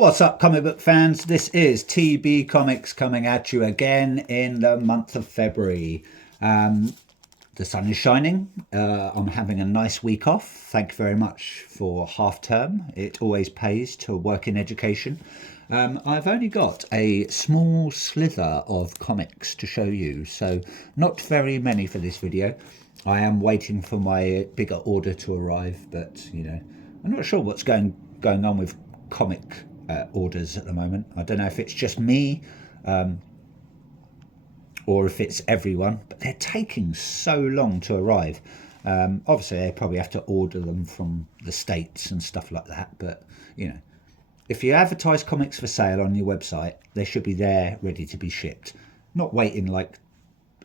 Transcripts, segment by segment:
What's up, comic book fans? This is TB Comics coming at you again in the month of February. The sun is shining. I'm having a nice week off. Thank you very much for half term. It always pays to work in education. I've only got a small slither of comics to show you, so not very many for this video. I am waiting for my bigger order to arrive, but I'm not sure what's going on with comic orders at the moment. I don't know if it's just me or if it's everyone, but they're taking so long to arrive. Obviously they probably have to order them from the States and stuff like that, but if you advertise comics for sale on your website, they should be there ready to be shipped, not waiting like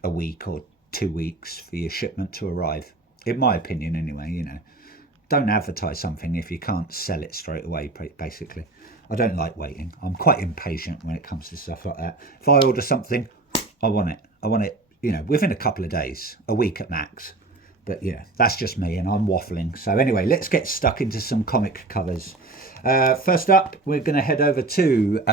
a week or 2 weeks for your shipment to arrive, in my opinion anyway. Don't advertise something if you can't sell it straight away, basically. I don't like waiting. I'm quite impatient when it comes to stuff like that. If I order something, I want it, within a couple of days, a week at max. But that's just me and I'm waffling. So anyway, let's get stuck into some comic covers. First up, we're going to head over to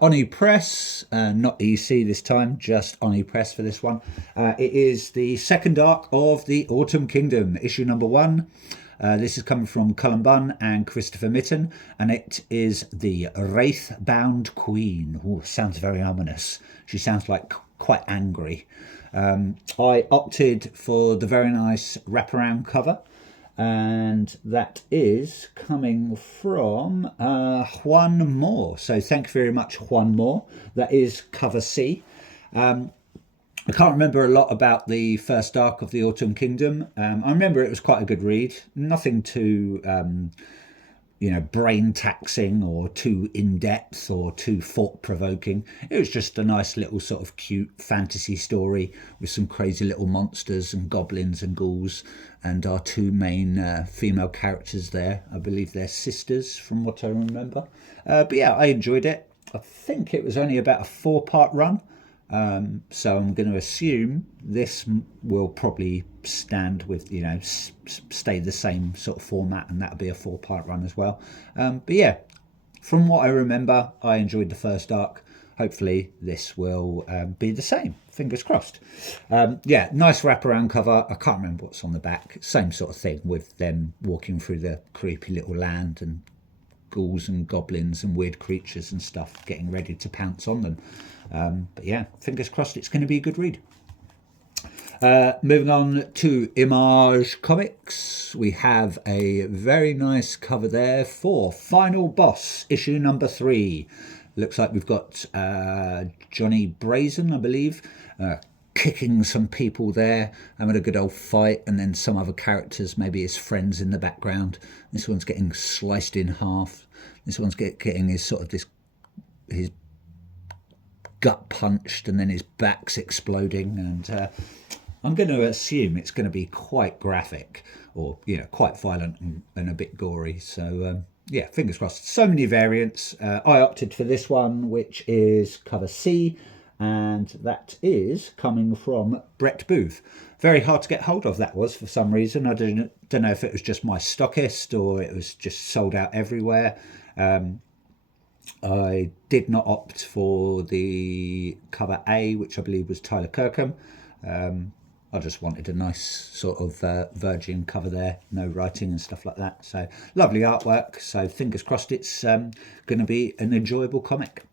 Oni Press, not EC this time, just Oni Press for this one. It is the second arc of the Autumn Kingdom, issue number 1. This is coming from Cullen Bunn and Christopher Mitten, and it is the Wraith-bound Queen. Ooh, sounds very ominous. She sounds like quite angry. I opted for the very nice wraparound cover, and that is coming from Juan Moore. So thank you very much, Juan Moore. That is cover C. I can't remember a lot about the first arc of the Autumn Kingdom. I remember it was quite a good read. Nothing too, brain taxing or too in-depth or too thought-provoking. It was just a nice little sort of cute fantasy story with some crazy little monsters and goblins and ghouls, and our two main female characters there. I believe they're sisters from what I remember. But yeah, I enjoyed it. I think it was only about a 4-part run. So I'm going to assume this will probably stand with, stay the same sort of format, and that'll be a 4-part run as well. But yeah, from what I remember, I enjoyed the first arc. Hopefully this will be the same. Fingers crossed. Yeah, nice wraparound cover. I can't remember what's on the back. Same sort of thing with them walking through the creepy little land and ghouls and goblins and weird creatures and stuff getting ready to pounce on them. But yeah, fingers crossed it's going to be a good read. Moving on to Image Comics, we have a very nice cover there for Final Boss, issue number 3. Looks like we've got Johnny Brazen, I believe, kicking some people there, having a good old fight, and then some other characters, maybe his friends in the background. This one's getting sliced in half. This one's getting his sort of his gut punched, and then his back's exploding, and I'm going to assume it's going to be quite graphic, or quite violent and a bit gory. So yeah, fingers crossed. So many variants. I opted for this one, which is cover C, and that is coming from Brett Booth. Very hard to get hold of, that was, for some reason. I don't know if it was just my stockist or it was just sold out everywhere. I did not opt for the cover A, which I believe was Tyler Kirkham. I just wanted a nice sort of virgin cover there, no writing and stuff like that. So lovely artwork. So fingers crossed it's going to be an enjoyable comic.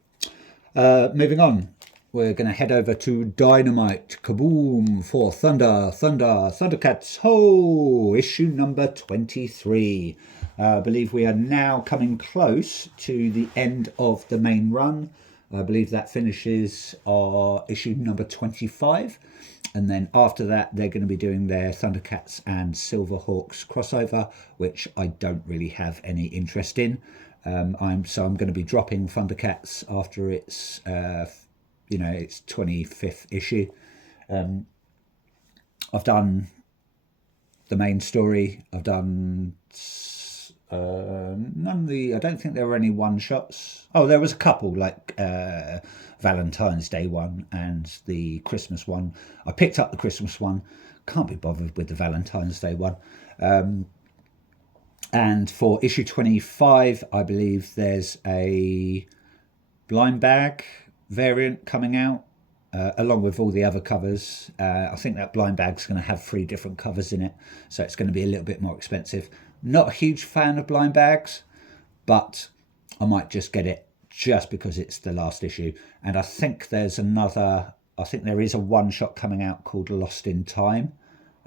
Moving on, we're going to head over to Dynamite Kaboom for Thundercats Ho! Issue number 23. I believe we are now coming close to the end of the main run. I believe that finishes our issue number 25. And then after that, they're going to be doing their Thundercats and Silverhawks crossover, which I don't really have any interest in. I'm going to be dropping Thundercats after its, its 25th issue. I've done the main story. I've done I don't think there were any one-shots. Oh, there was a couple, like Valentine's Day one and the Christmas one. I picked up the Christmas one. Can't be bothered with the Valentine's Day one. And for issue 25, I believe there's a blind bag variant coming out, along with all the other covers. I think that blind bag's going to have 3 different covers in it, so it's going to be a little bit more expensive. Not a huge fan of blind bags, but I might just get it just because it's the last issue. And I think there is a one-shot coming out called Lost in Time.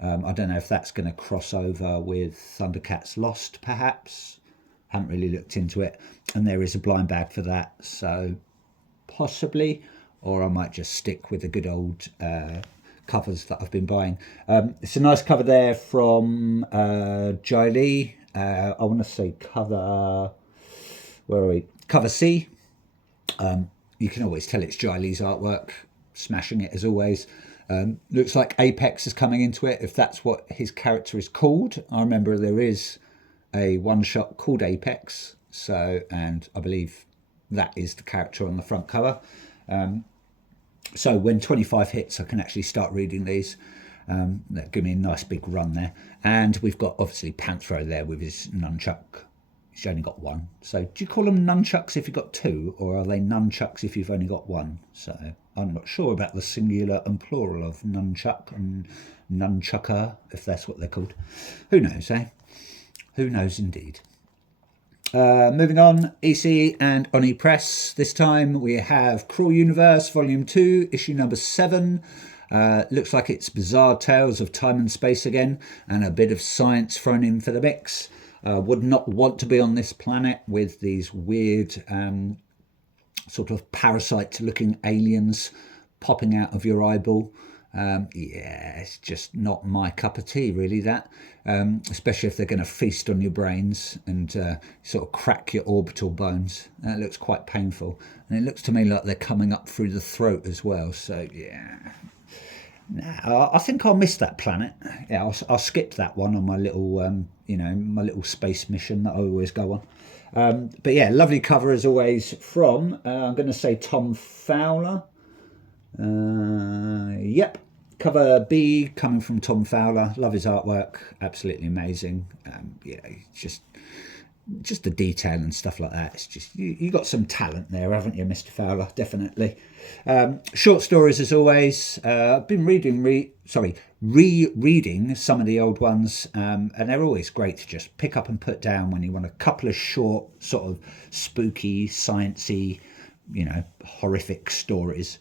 I don't know if that's going to cross over with Thundercats Lost, perhaps. Haven't really looked into it. And there is a blind bag for that, so possibly. Or I might just stick with the good old covers that I've been buying. It's a nice cover there from Jai Lee. I want to say cover... Where are we? Cover C. You can always tell it's Jai Lee's artwork. Smashing it as always. Looks like Apex is coming into it, if that's what his character is called. I remember there is a one-shot called Apex, and I believe that is the character on the front cover. So when 25 hits, I can actually start reading these. That give me a nice big run there. And we've got obviously Panthro there with his nunchuck. He's only got 1. So do you call them nunchucks if you've got 2, or are they nunchucks if you've only got 1? So I'm not sure about the singular and plural of nunchuck and nunchucker, if that's what they're called. Who knows, eh? Who knows indeed. Moving on, EC and Oni Press. This time we have Cruel Universe Volume 2, issue number 7. Looks like it's bizarre tales of time and space again, and a bit of science thrown in for the mix. Would not want to be on this planet with these weird sort of parasite-looking aliens popping out of your eyeball. Yeah, it's just not my cup of tea, really, that. Especially if they're going to feast on your brains and sort of crack your orbital bones. That looks quite painful. And it looks to me like they're coming up through the throat as well. So, yeah. Nah, I think I'll miss that planet. Yeah, I'll skip that one on my little, my little space mission that I always go on. But yeah, lovely cover as always from, I'm going to say Tom Fowler. Yep, cover B coming from Tom Fowler. Love his artwork, absolutely amazing. Yeah, just the detail and stuff like that. It's just you got some talent there, haven't you, Mr. Fowler? Definitely. Short stories as always. I've been rereading some of the old ones, and they're always great to just pick up and put down when you want a couple of short, sort of spooky, sciencey, horrific stories.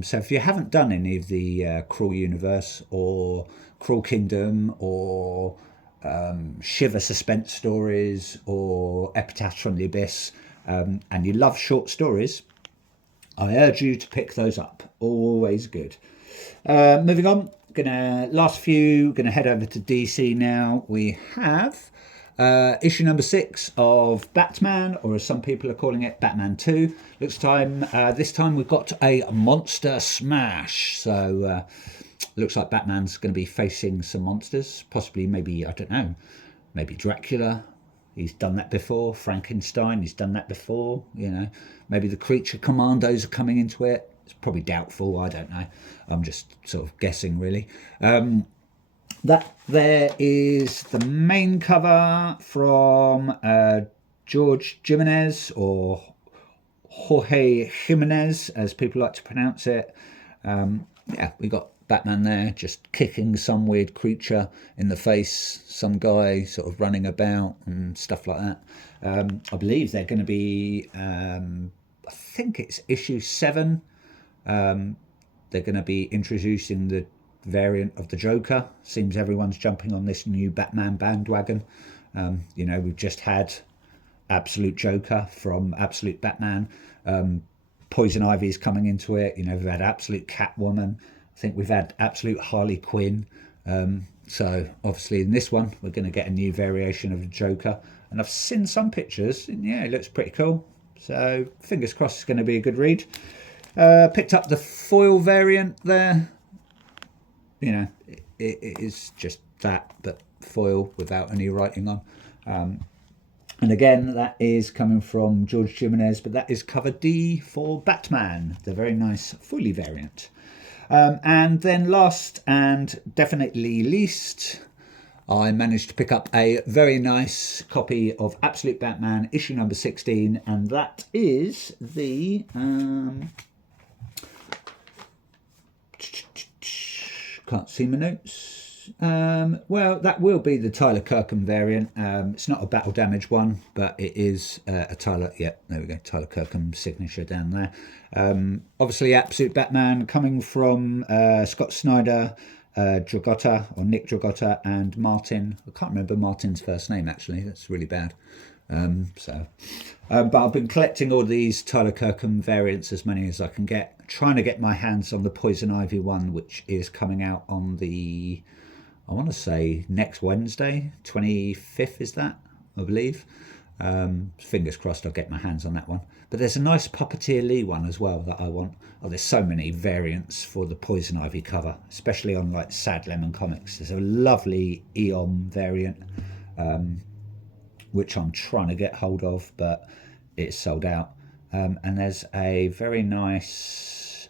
So if you haven't done any of the Cruel Universe or Cruel Kingdom or Shiver suspense stories or Epitaphs from the Abyss, and you love short stories, I urge you to pick those up. Always good. Moving on, gonna head over to DC now. We have issue number 6 of Batman, or as some people are calling it, Batman 2. This time we've got a monster smash. So looks like Batman's going to be facing some monsters, possibly, maybe, I don't know, maybe Dracula. He's done that before. Frankenstein, he's done that before. Maybe the Creature Commandos are coming into it. It's probably doubtful. I don't know. I'm just sort of guessing, really. That there is the main cover from George Jimenez, or Jorge Jimenez, as people like to pronounce it. Yeah, we got Batman there just kicking some weird creature in the face, some guy sort of running about and stuff like that. I believe they're going to be, I think it's issue 7. They're going to be introducing the variant of the Joker. Seems everyone's jumping on this new Batman bandwagon. We've just had Absolute Joker from Absolute Batman. Poison Ivy's coming into it. We've had Absolute Catwoman. I think we've had Absolute Harley Quinn. So obviously in this one we're going to get a new variation of the Joker, and I've seen some pictures and yeah, it looks pretty cool. So fingers crossed it's going to be a good read. Picked up the foil variant there. It is just that, but foil without any writing on. And again, that is coming from George Jimenez, but that is cover D for Batman, the very nice foily variant. And then last and definitely least, I managed to pick up a very nice copy of Absolute Batman issue number 16, and that is the can't see my notes. Well, that will be the Tyler Kirkham variant. It's not a battle damage one, but it is a Tyler. Yeah, there we go. Tyler Kirkham signature down there. Obviously, Absolute Batman coming from Scott Snyder, Dragotta, or Nick Dragotta, and Martin. I can't remember Martin's first name, actually. That's really bad. But I've been collecting all these Tyler Kirkham variants, as many as I can get, trying to get my hands on the Poison Ivy one, which is coming out on the, I want to say next Wednesday, 25th is that, I believe. Fingers crossed I'll get my hands on that one. But there's a nice Puppeteer Lee one as well that I want. Oh, there's so many variants for the Poison Ivy cover, especially on like Sad Lemon Comics. There's a lovely Eon variant, which I'm trying to get hold of, but it's sold out. And there's a very nice,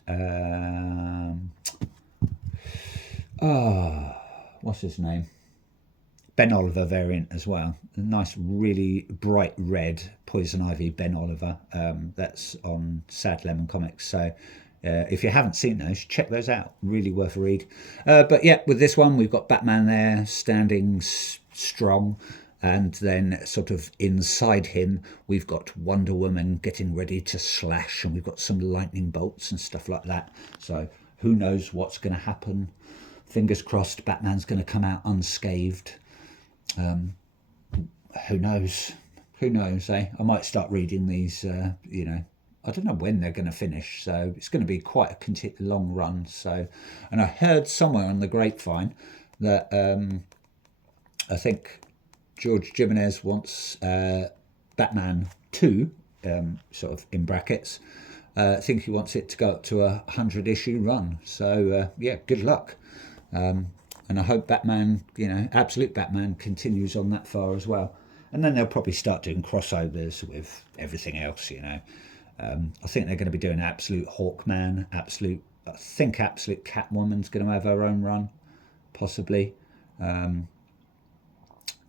what's his name? Ben Oliver variant as well. A nice, really bright red Poison Ivy Ben Oliver. That's on Sad Lemon Comics. So if you haven't seen those, check those out. Really worth a read. But yeah, with this one, we've got Batman there standing strong. And then sort of inside him, we've got Wonder Woman getting ready to slash, and we've got some lightning bolts and stuff like that. So who knows what's going to happen. Fingers crossed Batman's going to come out unscathed. Who knows? Who knows, eh? I might start reading these, I don't know when they're going to finish. So it's going to be quite a long run. So, and I heard somewhere on the grapevine that I think George Jimenez wants Batman 2, sort of in brackets. I think he wants it to go up to a 100-issue run. So, yeah, good luck. And I hope Batman, Absolute Batman continues on that far as well. And then they'll probably start doing crossovers with everything else, I think they're going to be doing Absolute Hawkman, I think Absolute Catwoman's going to have her own run, possibly.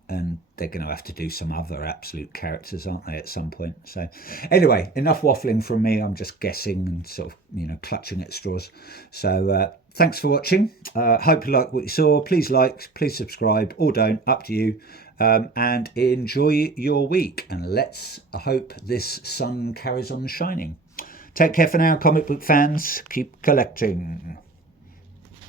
And they're going to have to do some other Absolute characters, aren't they, at some point? So anyway, enough waffling from me. I'm just guessing and sort of, clutching at straws. So thanks for watching. Hope you like what you saw. Please like, please subscribe, or don't, up to you. And enjoy your week. And let's hope this sun carries on shining. Take care for now, comic book fans. Keep collecting.